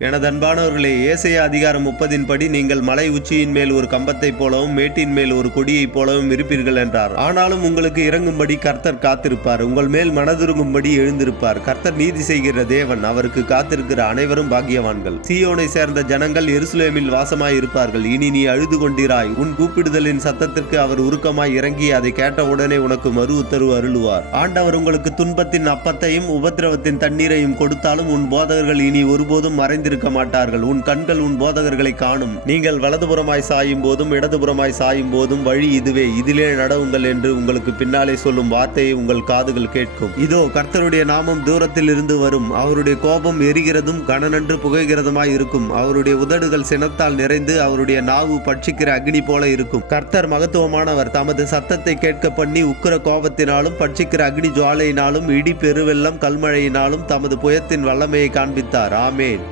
எனது அன்பானவர்களே, ஏசாயா அதிகாரம் 30 படி நீங்கள் மலை உச்சியின் மேல் ஒரு கம்பத்தைப் போலவும் மேட்டின் மேல் ஒரு கொடியைப் போலவும் இருப்பீர்கள் என்றார். ஆனாலும் உங்களுக்கு இறங்கும்படி கர்த்தர் காத்திருப்பார், உங்கள் மேல் மனதுருங்கும்படி எழுந்திருப்பார். கர்த்தர் நீதி செய்கிற தேவன், அவருக்கு காத்திருக்கிற அனைவரும் பாக்கியவான்கள். சீயோனை சேர்ந்த ஜனங்கள் எருசலேமில் வாசமாய் இருப்பார்கள். இனி நீ அழுது கொண்டிராய். உன் கூப்பிடுதலின் சத்தத்திற்கு அவர் உருக்கமாய் இறங்கி அதை கேட்டவுடனே உனக்கு மறு உத்தரவு அருளுவார். ஆண்டவர் உங்களுக்கு துன்பத்தின் அப்பத்தையும் உபத்திரவத்தின் தண்ணீரையும் கொடுத்தாலும் உன் போதகர்கள் இனி ஒருபோதும் மறைந்திருக்க மாட்டார்கள். உன் கண்கள் உன் போதகர்களை காணும். நீங்கள் வலதுபுறமாய் சாயும் போதும் இடதுபுறமாய் சாயும் போதும் வழி இதுவே, இதிலே நடவுங்கள் என்று உங்களுக்கு பின்னாலே சொல்லும் வார்த்தையை உங்கள் காதுகள் கேட்கும். இதோ கர்த்தருடைய நாமம் தூரத்தில் இருந்து வரும். அவருடைய கோபம் எரிகிறதும் கனநன்று புகைகிறதுமாய் இருக்கும். அவருடைய உதடுகள் சினத்தால் நிறைந்து அவருடைய நாவு பட்சிக்கிற அக்னி போல இருக்கும். கர்த்தர் மகத்துவமானவர். தமது சத்தத்தை கேட்க பண்ணி உக்கிர கோபத்தினாலும் பட்சிக்கிற அக்னி ஜுவாலையினாலும் இடி பெருவெள்ளம் கல்மழையினாலும் தமது புயத்தின் வல்லமையை காண்பித்தார். ஆமேன்.